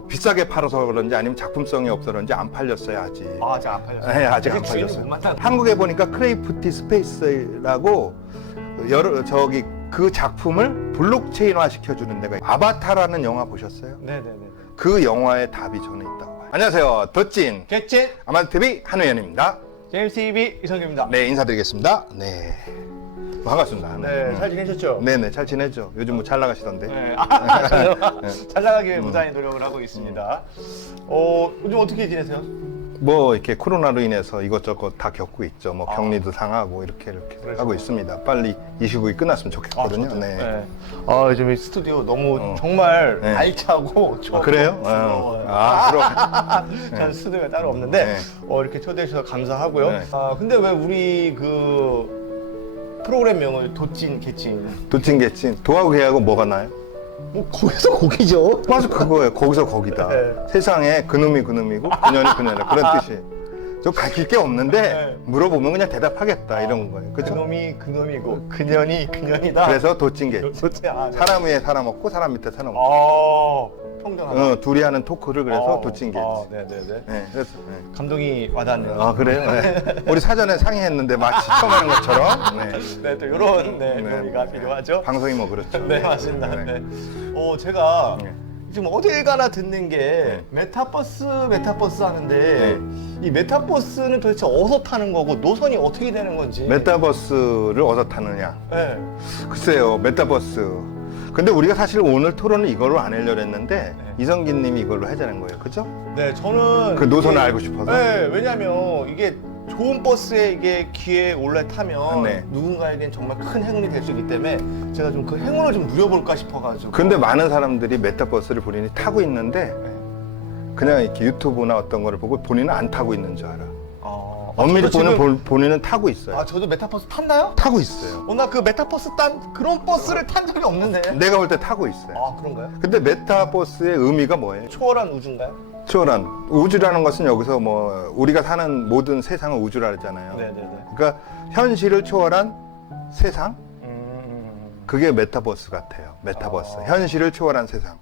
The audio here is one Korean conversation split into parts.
비싸게 팔아서 그런지 아니면 작품성이 없어서 그런지 안 팔렸어요 아직. 아직 안 팔렸어요. 네, 아직 안 주인을 팔렸어요. 못 만났네. 한국에 보니까 크레이프티 스페이스라고 그 작품을 블록체인화 시켜주는 데가 아바타라는 영화 보셨어요? 네네네. 그 영화의 답이 저는 있다고 봐요. 안녕하세요. 더찐 개찐 아마TV 한우현입니다. 제임스 TV 이성규입니다. 네, 인사드리겠습니다. 네, 반갑습니다. 네, 잘 지내셨죠? 네네, 잘 지내죠. 요즘 뭐 잘 나가시던데. 네. 잘 나가기 위해 무단히 노력을 하고 있습니다. 요즘 어떻게 지내세요? 뭐 이렇게 코로나로 인해서 이것저것 다 겪고 있죠. 뭐 아. 격리도 당하고 이렇게 그러시구나. 하고 있습니다. 빨리 29일 끝났으면 좋겠거든요. 저도. 네. 요즘 이 스튜디오 너무 정말 네. 알차고 아, 그래요? 즐거워요. 저는 스튜디오가 따로 없는데 네. 이렇게 초대해 주셔서 감사하고요. 네. 근데 왜 우리 그 프로그램명을 도찐 개찐 도찐 개찐 도하고 개하고 뭐가 나요? 뭐 거기서 거기죠. 맞아, 그거예요. 거기서 거기다. 네. 세상에 그놈이 그놈이고 그년이 그년이다. 그런 뜻이에요. 저 가르칠 게 없는데 네. 물어보면 그냥 대답하겠다 이런 거예요. 그죠? 그놈이 그놈이고 그년이 그년이다. 그래서 도찐 개찐. 도찐, 네. 사람 위에 사람 없고 사람 밑에 사람 없고. 평등하다. 둘이 하는 토크를 그래서 도찐 개찐. 네네네. 네, 그래서 네. 감동이 와닿네요. 아, 그래요? 네. 우리 사전에 상의했는데 마치 처음 하는 것처럼. 네. 네, 또 이런 네. 의미가 필요하죠. 방송이 뭐 그렇죠. 네, 맞습니다. 네. 네. 제가 네. 지금 어딜 가나 듣는 게 네. 메타버스 하는데 네. 이 메타버스는 도대체 어디서 타는 거고 노선이 어떻게 되는 건지. 메타버스를 어디서 타느냐? 네. 글쎄요, 메타버스. 근데 우리가 사실 오늘 토론은 이걸로 안 하려고 했는데 네. 이성기 님이 이걸로 하자는 거예요. 그죠? 네, 저는 그 노선을 이게- 알고 싶어서? 네, 왜냐면 이게 좋은 버스에 이게 귀에 올라타면 네. 누군가에겐 정말 큰 행운이 될 수 있기 때문에 제가 좀 그 행운을 좀 누려볼까 싶어가지고. 근데 많은 사람들이 메타버스를 본인이 타고 있는데 네. 그냥 이렇게 유튜브나 어떤 거를 보고 본인은 안 타고 있는 줄 알아. 엄밀히 저도 보는 지금- 본인은 타고 있어요. 저도 메타버스 탔나요? 타고 있어요. 나 그 메타버스 그런 버스를 탄 적이 없는데. 내가 볼 때 타고 있어요. 그런가요? 근데 메타버스의 의미가 뭐예요? 초월한 우주인가요? 초월한 우주라는 것은 여기서 뭐 우리가 사는 모든 세상을 우주라 그러잖아요. 네네네. 그러니까 현실을 초월한 세상? 그게 메타버스 같아요. 메타버스. 현실을 초월한 세상.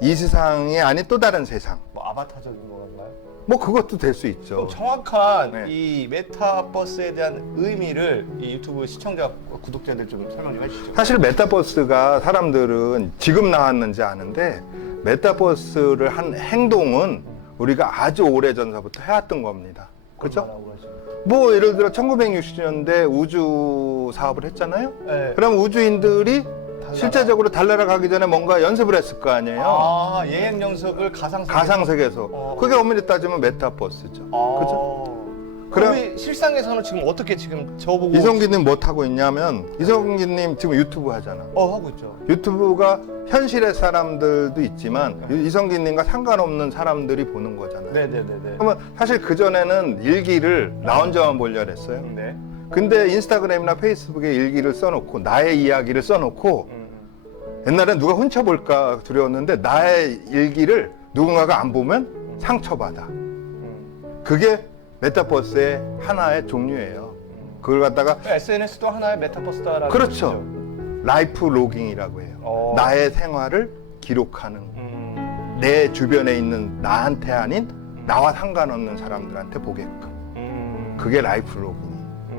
이 세상이 아닌 또 다른 세상. 뭐 아바타적인 건가요? 뭐 그것도 될 수 있죠. 그럼 정확한 네. 이 메타버스에 대한 의미를 이 유튜브 시청자 구독자들 좀 설명 좀 해주시죠. 사실 메타버스가 사람들은 지금 나왔는지 아는데 메타버스를 한 행동은 우리가 아주 오래 전서부터 해왔던 겁니다. 그죠? 얼마나 오래하시나요? 뭐 예를 들어 1960년대 우주 사업을 했잖아요. 네. 그럼 우주인들이 실제적으로 달나라 가기 전에 뭔가 연습을 했을 거 아니에요. 예행 연습을 가상세계에서. 그게 엄밀히 따지면 메타버스죠. 그죠? 그럼 그럼- 실상에서는 지금 어떻게 지금 저보고 이성기님 뭐 하고 있냐면 이성기님 지금 유튜브 하잖아. 하고 있죠. 유튜브가 현실의 사람들도 있지만 이성기님과 상관없는 사람들이 보는 거잖아요. 네네네네. 그러면 사실 그전에는 일기를 나 혼자만 보려고 했어요. 네. 근데 인스타그램이나 페이스북에 일기를 써놓고 나의 이야기를 써놓고 옛날엔 누가 훔쳐볼까 두려웠는데 나의 일기를 누군가가 안 보면 상처받아. 그게 메타버스의 하나의 종류예요. 그걸 갖다가 SNS도 하나의 메타버스다라는 그렇죠. 거죠. 라이프 로깅이라고 해요. 나의 생활을 기록하는 내 주변에 있는 나한테 아닌 나와 상관없는 사람들한테 보게끔. 그게 라이프 로깅이에요.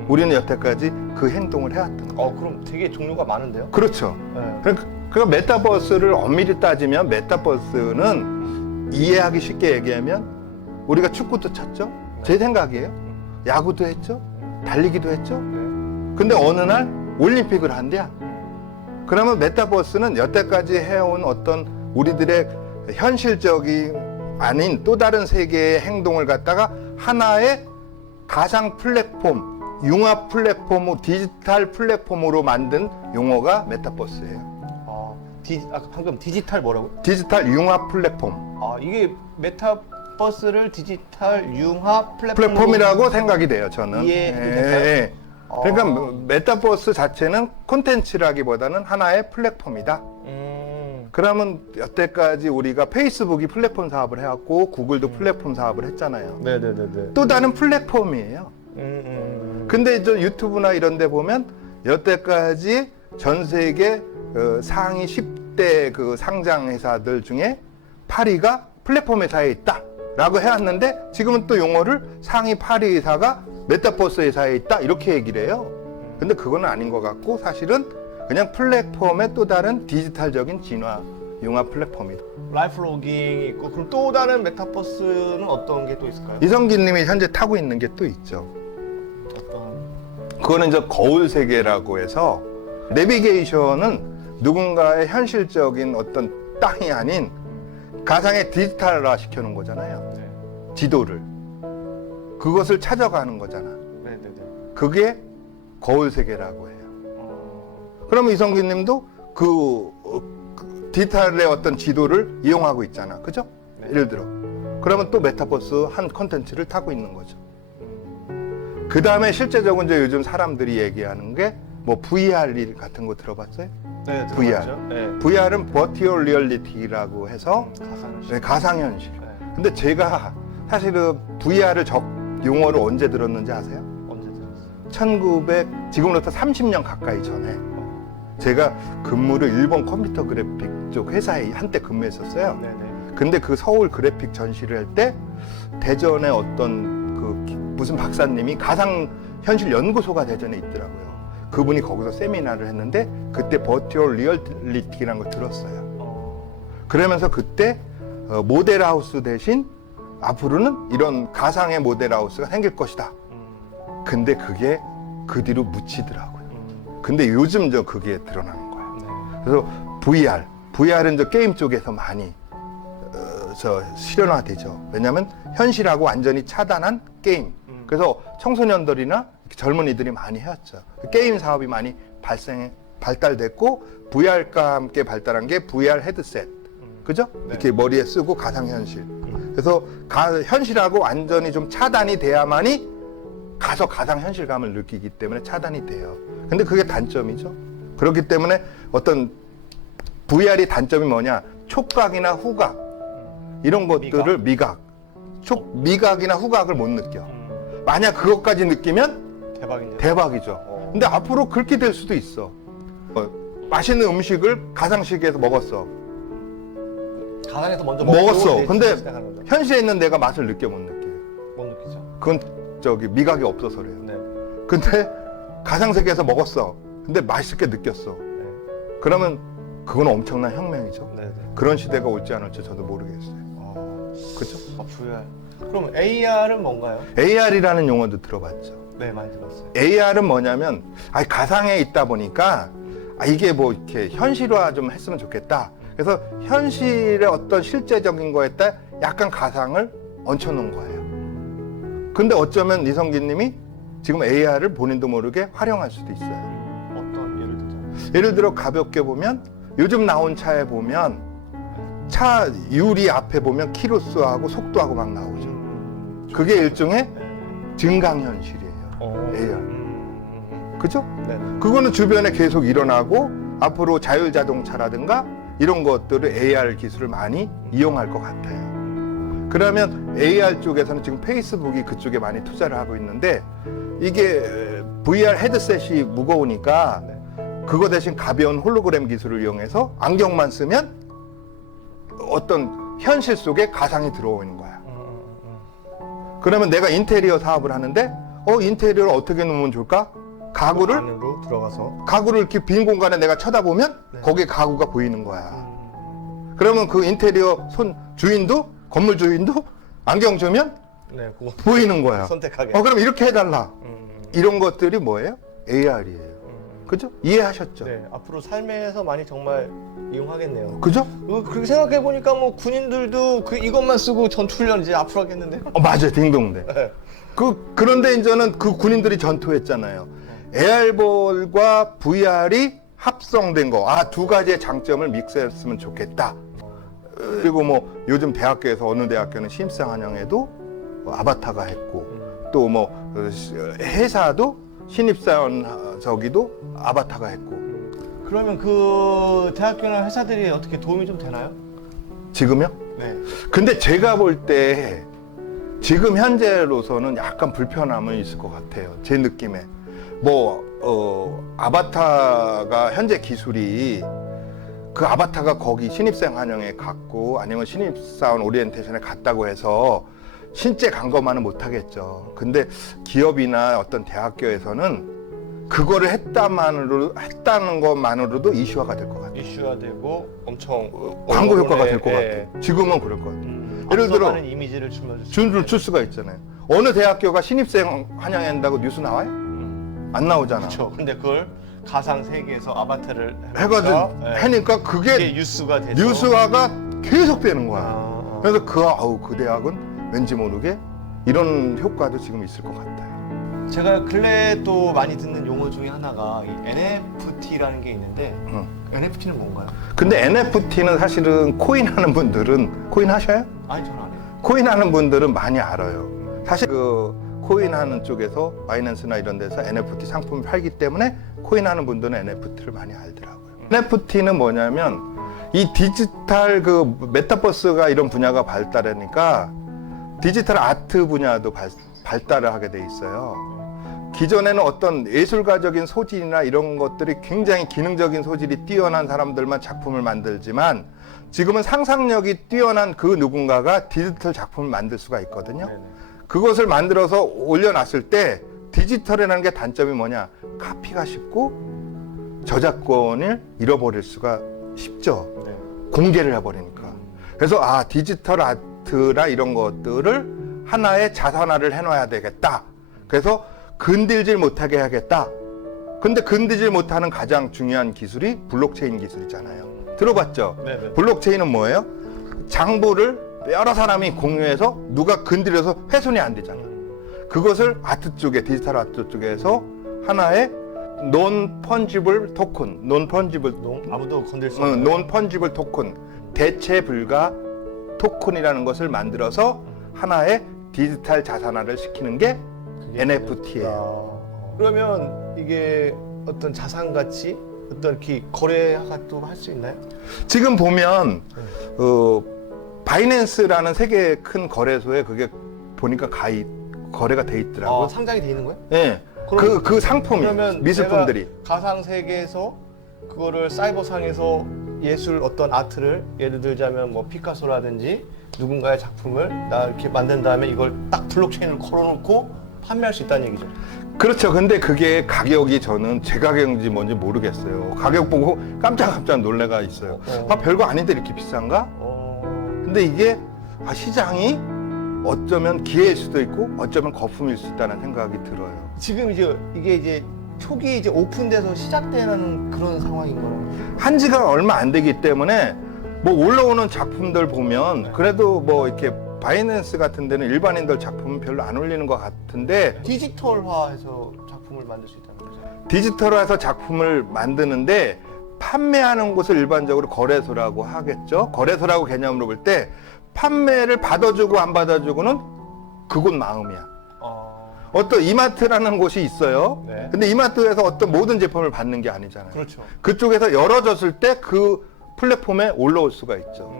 우리는 여태까지 그 행동을 해왔던 거예요. 그럼 되게 종류가 많은데요? 그렇죠. 네. 그러니까 메타버스를 엄밀히 따지면 메타버스는 이해하기 쉽게 얘기하면 우리가 축구도 쳤죠? 제 생각이에요. 야구도 했죠? 달리기도 했죠? 근데 어느 날 올림픽을 한대야. 그러면 메타버스는 여태까지 해온 어떤 우리들의 현실적인 아닌 또 다른 세계의 행동을 갖다가 하나의 가상 플랫폼, 융합 플랫폼, 디지털 플랫폼으로 만든 용어가 메타버스예요. 방금 디지털 뭐라고? 디지털 융합 플랫폼. 이게 메타버스를 디지털 융합 플랫폼이라고 생각이 돼요, 저는. 이해해도 될까요? 그러니까 메타버스 자체는 콘텐츠라기보다는 하나의 플랫폼이다. 그러면 여태까지 우리가 페이스북이 플랫폼 사업을 해왔고 구글도 플랫폼 사업을 했잖아요. 네네네네. 또 다른 플랫폼이에요. 근데 저 유튜브나 이런 데 보면 여태까지 전 세계 상위 10대 그 상장 회사들 중에 8위가 플랫폼 회사에 있다라고 해왔는데 지금은 또 용어를 상위 8위 회사가 메타버스 회사에 있다 이렇게 얘기를 해요. 근데 그건 아닌 것 같고 사실은 그냥 플랫폼의 또 다른 디지털적인 진화 융합 플랫폼이다. 라이프 로깅이 있고 그럼 또 다른 메타버스는 어떤 게 또 있을까요? 이성균 님이 현재 타고 있는 게 또 있죠. 어떤 그거는 이제 거울 세계라고 해서 내비게이션은 누군가의 현실적인 어떤 땅이 아닌 가상의 디지털화 시켜놓은 거잖아요. 네. 지도를. 그것을 찾아가는 거잖아. 네네네. 그게 거울 세계라고 해요. 그러면 이성균 님도 그 디지털의 어떤 지도를 이용하고 있잖아. 그죠? 네. 예를 들어. 그러면 또 메타버스 한 컨텐츠를 타고 있는 거죠. 그 다음에 실제적으로 이제 요즘 사람들이 얘기하는 게 뭐 VR 같은 거 들어봤어요? 네, VR. 들어봤죠? 네. VR은 버티얼 리얼리티라고 해서 가상현실. 네, 가상현실. 네. 근데 제가 사실은 VR을 용어를 언제 들었는지 아세요? 언제 들었어요? 지금으로부터 30년 가까이 전에 제가 근무를 일본 컴퓨터 그래픽 쪽 회사에 한때 근무했었어요. 네네. 근데 그 서울 그래픽 전시를 할 때 대전에 어떤 무슨 박사님이 가상현실 연구소가 대전에 있더라고요. 그분이 거기서 세미나를 했는데 그때 버티얼 리얼리티라는 걸 들었어요. 그러면서 그때 모델하우스 대신 앞으로는 이런 가상의 모델하우스가 생길 것이다. 근데 그게 그 뒤로 묻히더라고요. 근데 요즘 그게 드러나는 거예요. 네. 그래서 VR은 게임 쪽에서 많이 실현화되죠. 왜냐하면 현실하고 완전히 차단한 게임. 그래서 청소년들이나 젊은이들이 많이 해왔죠. 게임 사업이 많이 발달됐고 VR과 함께 발달한 게 VR 헤드셋. 그죠? 네. 이렇게 머리에 쓰고 가상현실. 그래서 현실하고 완전히 좀 차단이 돼야만이 가서 가상현실감을 느끼기 때문에 차단이 돼요. 근데 그게 단점이죠. 그렇기 때문에 어떤 VR의 단점이 뭐냐? 촉각이나 후각 이런 것들을 미각이나 후각을 못 느껴. 만약 그것까지 느끼면 대박인데. 대박이죠. 근데 앞으로 그렇게 될 수도 있어. 맛있는 음식을 가상시계에서 먹었어. 가상에서 먼저 먹었어. 이제 근데 시작하는 거죠. 현실에 있는 내가 맛을 느껴 못 느껴. 못 느끼죠. 그건 미각이 없어서 그래요. 네. 근데 가상세계에서 먹었어. 근데 맛있게 느꼈어. 네. 그러면 그건 엄청난 혁명이죠. 네. 네. 그런 시대가 올지 안 올지 저도 모르겠어요. 그렇죠? VR. 그럼 AR은 뭔가요? AR이라는 용어도 들어봤죠. 네, 많이 들었어요. AR은 뭐냐면 가상에 있다 보니까 이게 뭐 이렇게 현실화 좀 했으면 좋겠다. 그래서 현실의 어떤 실제적인 거에다 약간 가상을 얹혀놓은 거예요. 근데 어쩌면 이성균 님이 지금 AR을 본인도 모르게 활용할 수도 있어요. 어떤 예를 들자면? 예를 들어 가볍게 보면 요즘 나온 차에 보면 차 유리 앞에 보면 키로수하고 속도하고 막 나오죠. 그게 일종의 증강현실이에요. AR. 그죠? 네. 그거는 주변에 계속 일어나고 앞으로 자율자동차라든가 이런 것들을 AR 기술을 많이 이용할 것 같아요. 그러면 AR 쪽에서는 지금 페이스북이 그쪽에 많이 투자를 하고 있는데 이게 VR 헤드셋이 무거우니까 그거 대신 가벼운 홀로그램 기술을 이용해서 안경만 쓰면 어떤 현실 속에 가상이 들어오는 거야. 그러면 내가 인테리어 사업을 하는데 인테리어를 어떻게 놓으면 좋을까? 가구를 안으로 들어가서 이렇게 빈 공간에 내가 쳐다보면 거기에 가구가 보이는 거야. 그러면 그 인테리어 주인도 건물 주인도 안경 주면 네, 그거 보이는 거야. 선택하게. 그럼 이렇게 해달라. 이런 것들이 뭐예요? AR이에요. 그죠? 이해하셨죠? 네, 앞으로 삶에서 많이 정말 이용하겠네요. 그죠? 그렇게 생각해 보니까 뭐 군인들도 이것만 쓰고 전투훈련 이제 앞으로 하겠는데요. 맞아요. 딩동대. 네. 그런데 이제는 그 군인들이 전투했잖아요. AR볼과 VR이 합성된 거. 두 가지의 장점을 믹스했으면 좋겠다. 그리고 뭐 요즘 대학교에서 어느 대학교는 신입생 환영회도 아바타가 했고 또 뭐 회사도 신입사원 저기도 아바타가 했고. 그러면 그 대학교나 회사들이 어떻게 도움이 좀 되나요? 지금요? 네. 근데 제가 볼 때 지금 현재로서는 약간 불편함은 있을 것 같아요. 제 느낌에. 아바타가 현재 기술이 그 아바타가 거기 신입생 환영에 갔고 아니면 신입사원 오리엔테이션에 갔다고 해서 실제 간 것만은 못하겠죠. 근데 기업이나 어떤 대학교에서는 그거를 했다는 것만으로도 이슈화가 될 것 같아요. 이슈가 되고 엄청 광고 효과가 될 것 예. 같아요. 지금은 그럴 것 같아요. 예를 들어 앞서가는 이미지를 줄 수가 있잖아요. 어느 대학교가 신입생 환영한다고 뉴스 나와요? 안 나오잖아. 그렇죠. 근데 그걸 가상 세계에서 아바타를 해가지고 예. 하니까 그게 그게 뉴스가 돼서 뉴스화가 계속 되는 거야. 아. 그래서 그 대학은 왠지 모르게 이런 효과도 지금 있을 것 같아요. 제가 근래 또 많이 듣는 용어 중에 하나가 이 NFT라는 게 있는데 NFT는 뭔가요? 근데 NFT는 사실은 코인 하는 분들은 코인 하셔요? 아니 저는 안 해요. 코인 하는 분들은 많이 알아요. 사실 그 코인 하는 쪽에서 바이낸스나 이런 데서 NFT 상품을 팔기 때문에 코인 하는 분들은 NFT를 많이 알더라고요. NFT는 뭐냐면 이 디지털 그 메타버스가 이런 분야가 발달하니까 디지털 아트 분야도 발달을 하게 돼 있어요. 기존에는 어떤 예술가적인 소질이나 이런 것들이 굉장히 기능적인 소질이 뛰어난 사람들만 작품을 만들지만 지금은 상상력이 뛰어난 그 누군가가 디지털 작품을 만들 수가 있거든요. 네네. 그것을 만들어서 올려놨을 때 디지털이라는 게 단점이 뭐냐? 카피가 쉽고 저작권을 잃어버릴 수가 쉽죠. 네. 공개를 해버리니까. 그래서 디지털 아트나 이런 것들을 하나의 자산화를 해놔야 되겠다. 그래서 건들질 못하게 해야겠다. 근데 건들질 못하는 가장 중요한 기술이 블록체인 기술이잖아요. 들어봤죠? 네네. 블록체인은 뭐예요? 장부를 여러 사람이 공유해서 누가 건드려서 훼손이 안 되잖아요. 그것을 아트 쪽에, 디지털 아트 쪽에서 하나의 논 펀지블 토큰, 아무도 건들 수 없는 논 펀지블 토큰, 대체 불가 토큰이라는 것을 만들어서 하나의 디지털 자산화를 시키는 게 NFT예요. 그러면 이게 어떤 자산 가치, 어떤 거래가 또 할 수 있나요? 지금 보면 바이낸스라는 세계 큰 거래소에 그게 보니까 거래가 돼 있더라고요. 상장이 돼 있는 거예요? 네. 그럼- 그 상품이 그러면 미술품들이 내가 가상 세계에서 그거를 사이버상에서 예술 어떤 아트를 예를 들자면 뭐 피카소라든지 누군가의 작품을 나 이렇게 만든 다음에 이걸 딱 블록체인을 걸어놓고 판매할 수 있다는 얘기죠. 그렇죠. 근데 그게 가격이 저는 제 가격인지 뭔지 모르겠어요. 가격 보고 깜짝 놀래가 있어요. 별거 아닌데 이렇게 비싼가? 근데 이게 시장이 어쩌면 기회일 수도 있고 어쩌면 거품일 수 있다는 생각이 들어요. 지금 이게 이제 초기 이제 오픈돼서 시작되는 그런 상황인 거라고. 한 지가 얼마 안 되기 때문에 뭐 올라오는 작품들 보면 그래도 뭐 이렇게 바이낸스 같은 데는 일반인들 작품은 별로 안 올리는 것 같은데 디지털화해서 작품을 만들 수 있다는 거죠. 디지털화해서 작품을 만드는데 판매하는 곳을 일반적으로 거래소라고 하겠죠. 거래소라고 개념으로 볼 때 판매를 받아주고 안 받아주고는 그곳 마음이야. 어떤 이마트라는 곳이 있어요. 네. 근데 이마트에서 어떤 모든 제품을 받는 게 아니잖아요. 그렇죠. 그쪽에서 열어졌을 때 그 플랫폼에 올라올 수가 있죠.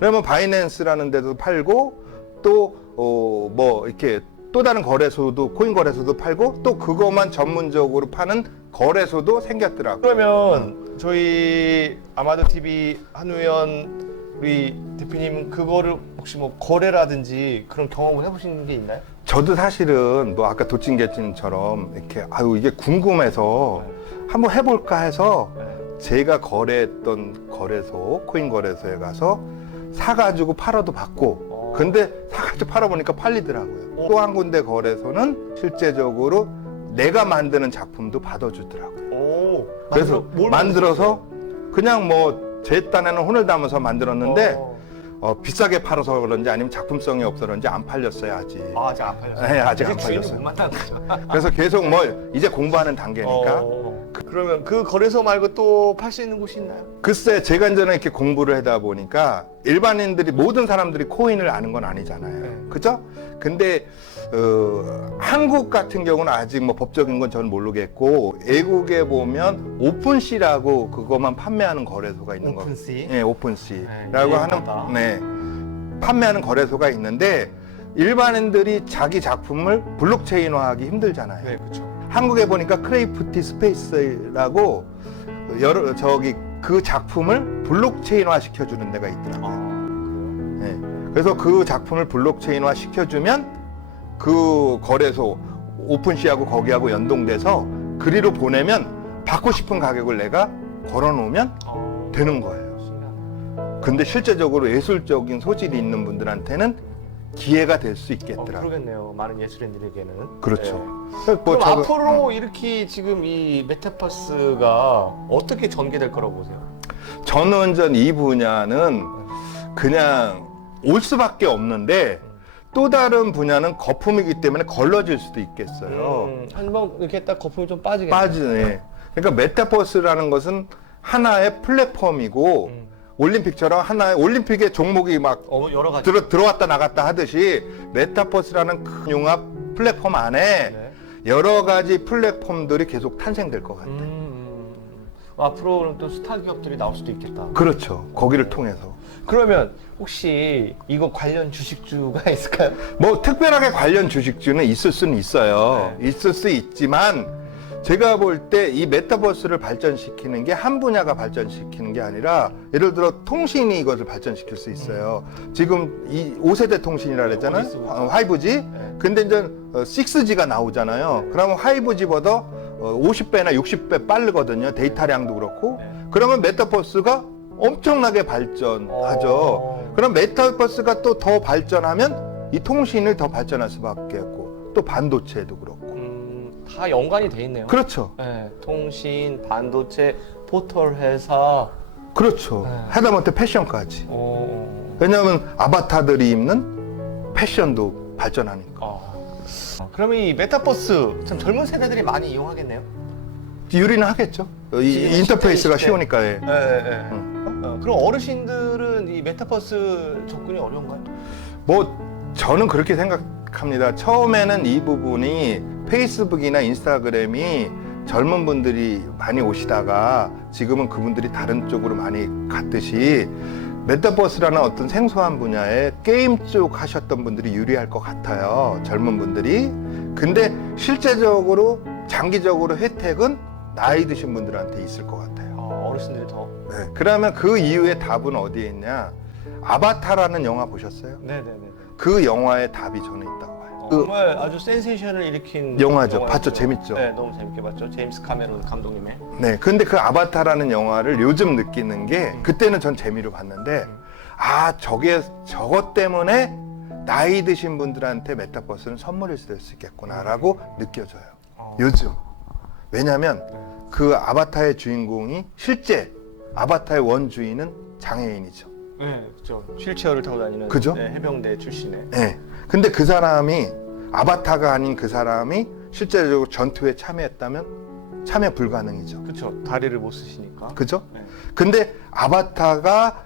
그러면 바이낸스라는 데도 팔고 또 뭐 이렇게 또 다른 거래소도 코인 거래소도 팔고 또 그것만 전문적으로 파는 거래소도 생겼더라고요. 그러면 저희 아마도 TV 한우연 우리 대표님은 그거를 혹시 뭐 거래라든지 그런 경험을 해보신 게 있나요? 저도 사실은 뭐 아까 도찐개찐처럼 이렇게 이게 궁금해서 한번 해볼까 해서 제가 거래했던 거래소, 코인 거래소에 가서 사가지고 팔아도 받고 근데 사가지고 팔아보니까 팔리더라고요. 또 한 군데 거래소는 실제적으로 내가 만드는 작품도 받아주더라고요. 그래서 만들어서 그냥 뭐 제 딴에는 혼을 담아서 만들었는데 비싸게 팔아서 그런지 아니면 작품성이 없어서 그런지 안 팔렸어요 아직. 아직 안 팔렸어요? 네, 아직 안 주인을 팔렸어요. 못 만나는 거죠. 그래서 계속 뭐 이제 공부하는 단계니까 그러면 그 거래소 말고 또 팔 수 있는 곳이 있나요? 글쎄 제가 이제는 이렇게 공부를 하다 보니까 일반인들이 모든 사람들이 코인을 아는 건 아니잖아요. 네. 그죠? 근데 한국 같은 경우는 아직 뭐 법적인 건 저는 모르겠고 외국에 보면 오픈시라고 그것만 판매하는 거래소가 있는 거. 오픈시? 네, 오픈시라고 예쁘다. 하는 판매하는 거래소가 있는데 일반인들이 자기 작품을 블록체인화하기 힘들잖아요. 네, 그렇죠. 한국에 보니까 크레이프티 스페이스라고 그 작품을 블록체인화 시켜주는 데가 있더라고요. 아, 그래요? 네. 그래서 그 작품을 블록체인화 시켜주면 그 거래소 오픈시하고 거기하고 연동돼서 그리로 보내면 받고 싶은 가격을 내가 걸어놓으면 되는 거예요. 신기하네. 근데 실제적으로 예술적인 소질이 있는 분들한테는 기회가 될 수 있겠더라고요. 그러겠네요. 많은 예술인들에게는. 그렇죠. 네. 뭐 그럼 저도- 앞으로 이렇게 지금 이 메타버스가 어떻게 전개될 거라고 보세요? 전원전 이 분야는 그냥 올 수밖에 없는데 또 다른 분야는 거품이기 때문에 걸러질 수도 있겠어요. 한번 이렇게 딱 거품이 좀 빠지겠네. 빠지네. 그러니까 메타버스라는 것은 하나의 플랫폼이고 올림픽처럼 하나의 올림픽의 종목이 막 여러 가지. 들어왔다 나갔다 하듯이 메타버스라는 큰 융합 플랫폼 안에 네. 여러 가지 플랫폼들이 계속 탄생될 것 같아요. 앞으로 또 스타 기업들이 나올 수도 있겠다. 그렇죠. 거기를 통해서. 그러면 혹시 이거 관련 주식주가 있을까요? 뭐 특별하게 관련 주식주는 있을 수는 있어요. 네. 있을 수 있지만 제가 볼 때 이 메타버스를 발전시키는 게 한 분야가 발전시키는 게 아니라 예를 들어 통신이 이것을 발전시킬 수 있어요. 지금 이 5세대 통신이라 그랬잖아요. 5G. 네. 근데 이제 6G가 나오잖아요. 그러면 5G보다 50배나 60배 빠르거든요. 데이터량도 그렇고. 네. 그러면 메타버스가 엄청나게 발전하죠. 그럼 메타버스가 또 더 발전하면 이 통신을 더 발전할 수밖에 없고 또 반도체도 그렇고. 다 연관이 돼 있네요. 그렇죠. 네, 통신, 반도체, 포털 회사. 그렇죠. 네. 하다못해 패션까지. 왜냐하면 아바타들이 입는 패션도 발전하니까. 그러면 이 메타버스 참 젊은 세대들이 많이 이용하겠네요. 유리는 하겠죠. 이 지금 인터페이스가 10대, 20대. 쉬우니까. 예. 네. 그럼 어르신들은 이 메타버스 접근이 어려운가요? 뭐 저는 그렇게 생각합니다. 처음에는 이 부분이 페이스북이나 인스타그램이 젊은 분들이 많이 오시다가 지금은 그분들이 다른 쪽으로 많이 갔듯이 메타버스라는 어떤 생소한 분야에 게임 쪽 하셨던 분들이 유리할 것 같아요. 젊은 분들이. 근데 실제적으로 장기적으로 혜택은 나이 드신 분들한테 있을 것 같아요. 어르신들이 더. 네. 그러면 그 이유의 답은 어디에 있냐? 아바타라는 영화 보셨어요? 네네네. 그 영화의 답이 저는 있다고 봐요. 그 정말 아주 센세이션을 일으킨 영화죠. 봤죠? 재밌죠? 네, 너무 재밌게 봤죠. 제임스 카메론 감독님의. 네, 근데 그 아바타라는 영화를 요즘 느끼는 게 그때는 전 재미로 봤는데 저것 때문에 나이 드신 분들한테 메타버스는 선물일 수도 있겠구나라고 느껴져요. 요즘. 왜냐면 그 아바타의 주인공이 실제 아바타의 원주인은 장애인이죠. 네, 그렇죠. 휠체어를 타고 다니는 그죠? 네, 해병대 출신의. 네. 근데 그 사람이 아바타가 아닌 그 사람이 실제적으로 전투에 참여했다면 참여 불가능이죠. 그렇죠. 다리를 못 쓰시니까. 그죠? 네. 근데 아바타가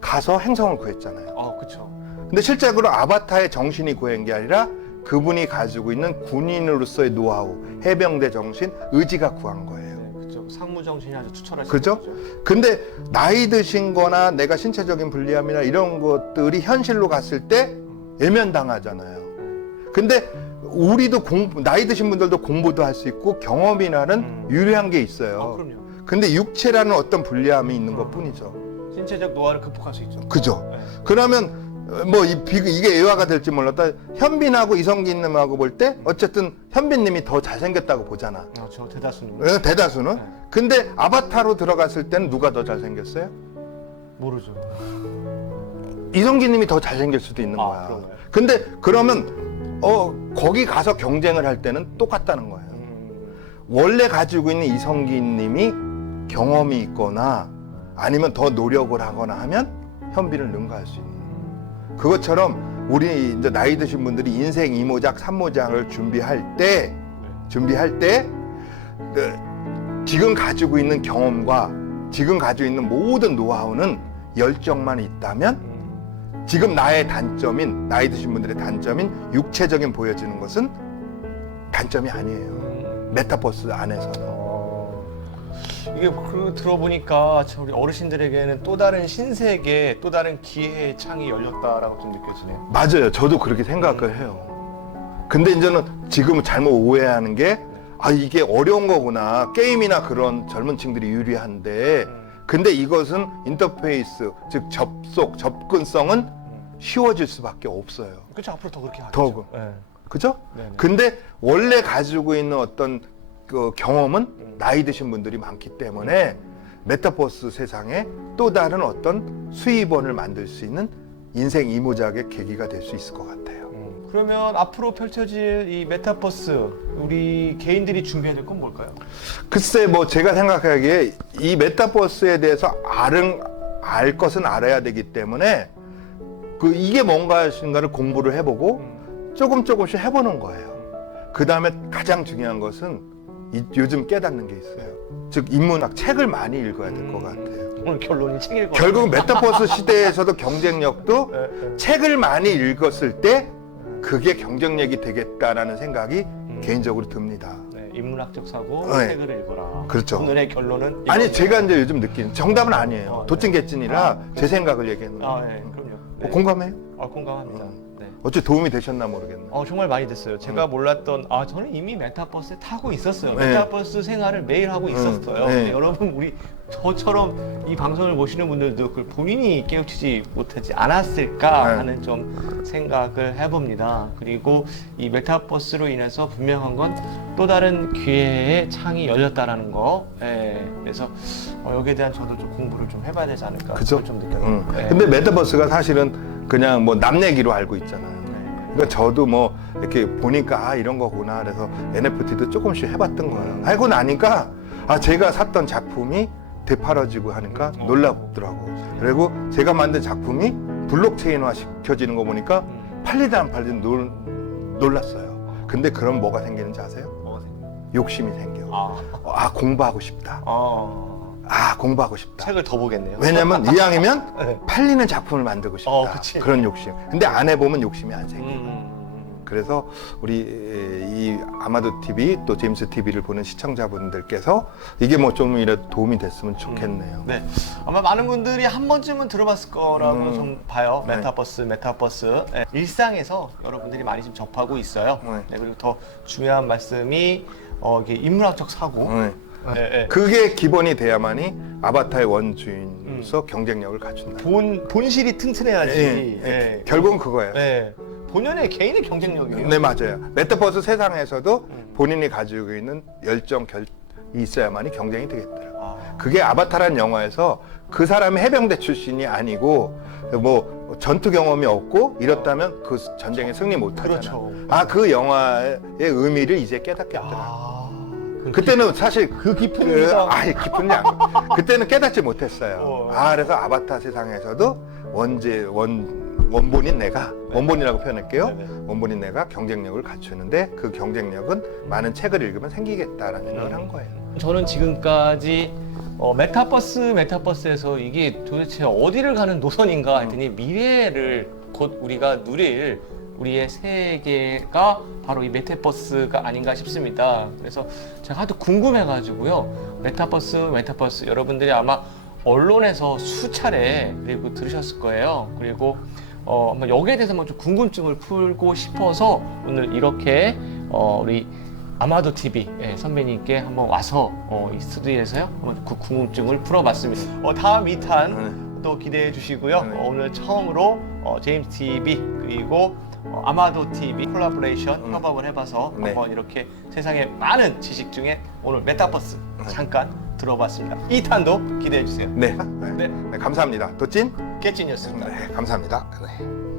가서 행성을 구했잖아요. 그렇죠. 근데 실제로 아바타의 정신이 구한 게 아니라 그분이 가지고 있는 군인으로서의 노하우, 해병대 정신, 의지가 구한 거예요. 네, 그렇죠. 상무 정신이 아주 투철하신 그죠? 거죠. 근데 나이 드신 거나 내가 신체적인 불리함이나 이런 것들이 현실로 갔을 때 외면당하잖아요. 근데 우리도 나이 드신 분들도 공부도 할 수 있고 경험이라는 유리한 게 있어요. 그럼요. 근데 육체라는 어떤 불리함이 있는 것 뿐이죠. 신체적 노화를 극복할 수 있죠. 그죠? 네. 그러면 뭐 이게 예화가 될지 몰랐다. 현빈하고 이성기님하고 볼 때 어쨌든 현빈님이 더 잘생겼다고 보잖아. 저 대다수는 대다수는. 네. 근데 아바타로 들어갔을 때는 누가 더 잘생겼어요? 모르죠. 이성기님이 더 잘생길 수도 있는 거야. 그런가요? 근데 그러면 거기 가서 경쟁을 할 때는 똑같다는 거예요. 원래 가지고 있는 이성기님이 경험이 있거나 아니면 더 노력을 하거나 하면 현빈을 능가할 수 있는. 그것처럼 우리 이제 나이 드신 분들이 인생 2모작, 3모작을 준비할 때 지금 가지고 있는 경험과 지금 가지고 있는 모든 노하우는 열정만 있다면 지금 나이 드신 분들의 단점인 육체적인 보여지는 것은 단점이 아니에요. 메타버스 안에서는. 이게 들어보니까 참 우리 어르신들에게는 또 다른 신세계, 또 다른 기회의 창이 열렸다라고 좀 느껴지네요. 맞아요. 저도 그렇게 생각을 해요. 근데 이제는 지금 잘못 오해하는 게 이게 어려운 거구나. 게임이나 그런 젊은 층들이 유리한데 근데 이것은 인터페이스, 즉 접속, 접근성은 쉬워질 수밖에 없어요. 그렇죠. 앞으로 더 그렇게 더 하겠죠. 네. 그죠? 네네. 근데 원래 가지고 있는 어떤 그 경험은 나이 드신 분들이 많기 때문에 메타버스 세상에 또 다른 어떤 수입원을 만들 수 있는 인생 이모작의 계기가 될 수 있을 것 같아요. 그러면 앞으로 펼쳐질 이 메타버스 우리 개인들이 준비해야 될 건 뭘까요? 글쎄 뭐 제가 생각하기에 이 메타버스에 대해서 알 것은 알아야 되기 때문에 그 이게 뭔가를 공부를 해보고 조금씩 해보는 거예요. 그 다음에 가장 중요한 것은 요즘 깨닫는 게 있어요. 즉 인문학 책을 많이 읽어야 될 것 같아요. 오늘 결론이 책일 거. 결국 메타버스 시대에서도 경쟁력도 네. 책을 많이 읽었을 때 그게 경쟁력이 되겠다라는 생각이 개인적으로 듭니다. 네, 인문학적 사고 네. 책을 읽어라. 그렇죠. 오늘의 결론은 아니 이겁니다. 제가 이제 요즘 느끼는 정답은 아니에요. 네. 도찐개찐이라 제 생각을 얘기했는 거예요. 아, 네, 그럼요. 네. 공감해요? 공감합니다. 네. 어째 도움이 되셨나 모르겠네. 정말 많이 됐어요. 제가 몰랐던 저는 이미 메타버스에 타고 있었어요. 네. 메타버스 생활을 매일 하고 있었어요. 네. 근데 여러분 우리 저처럼 이 방송을 보시는 분들도 그걸 본인이 깨우치지 못하지 않았을까 네. 하는 좀 생각을 해봅니다. 그리고 이 메타버스로 인해서 분명한 건 또 다른 기회의 창이 열렸다라는 거. 예. 그래서 여기에 대한 저도 좀 공부를 좀 해봐야 되지 않을까. 그죠? 그걸 좀 느꼈어요. 네. 근데 메타버스가 사실은 그냥 뭐 남 얘기로 알고 있잖아요. 네. 그러니까 저도 뭐 이렇게 보니까 이런 거구나 그래서 NFT도 조금씩 해봤던 거예요. 알고 나니까 제가 샀던 작품이 되팔아지고 하니까 놀랍더라고요. 그리고 제가 만든 작품이 블록체인화 시켜지는 거 보니까 팔리든 안 팔리든 놀랐어요. 근데 그럼 뭐가 생기는지 아세요? 욕심이 생겨. 공부하고 싶다. 공부하고 싶다. 책을 더 보겠네요. 왜냐면 이왕이면 네. 팔리는 작품을 만들고 싶다. 그치. 그런 욕심. 근데 안 해보면 욕심이 안 생겨. 그래서 우리 이 아마도 TV 또 제임스 TV를 보는 시청자분들께서 이게 뭐 좀이라도 도움이 됐으면 좋겠네요. 네, 아마 많은 분들이 한 번쯤은 들어봤을 거라고 좀 봐요. 네. 메타버스. 네, 일상에서 여러분들이 많이 좀 접하고 있어요. 네. 네, 그리고 더 중요한 말씀이 이게 인문학적 사고. 네. 네. 그게 기본이 돼야만이 아바타의 원주인으로서 경쟁력을 갖춘다. 본실이 튼튼해야지. 네. 결국은 그거예요. 네. 본연의 개인의 경쟁력이에요. 네, 맞아요. 메타버스 세상에서도 본인이 가지고 있는 열정이 있어야만이 경쟁이 되겠더라고요. 그게 아바타라는 영화에서 그 사람이 해병대 출신이 아니고 뭐 전투 경험이 없고 이렇다면 그 전쟁에 승리 못 하잖아. 그렇죠. 그 영화의 의미를 이제 깨닫겠더라고요. 그때는 사실 그 깊은 의미가 깊은 게 아니고 그때는 깨닫지 못했어요. 그래서 아바타 세상에서도 원본인 내가 원본이라고 표현할게요. 네네. 원본인 내가 경쟁력을 갖추는데 그 경쟁력은 많은 책을 읽으면 생기겠다라는 생각을 한 거예요. 저는 지금까지 메타버스에서 이게 도대체 어디를 가는 노선인가 했더니 미래를 곧 우리가 누릴 우리의 세계가 바로 이 메타버스가 아닌가 싶습니다. 그래서 제가 하도 궁금해가지고요. 메타버스 여러분들이 아마 언론에서 수차례 그리고 들으셨을 거예요. 그리고 아마 여기에 대해서 좀 궁금증을 풀고 싶어서 오늘 이렇게 우리 아마도 TV 선배님께 한번 와서 이 스튜디오에서요 한번 그 궁금증을 풀어봤습니다. 다음 2탄 또 기대해 주시고요. 네. 오늘 처음으로 제임스 TV 그리고 아마도 TV 콜라보레이션 협업을 해봐서 네. 한번 이렇게 세상의 많은 지식 중에 오늘 메타버스 잠깐 들어봤습니다. 2탄도 기대해 주세요. 네. 네. 감사합니다. 도찐? 깨찐이었습니다. 네, 감사합니다. 네.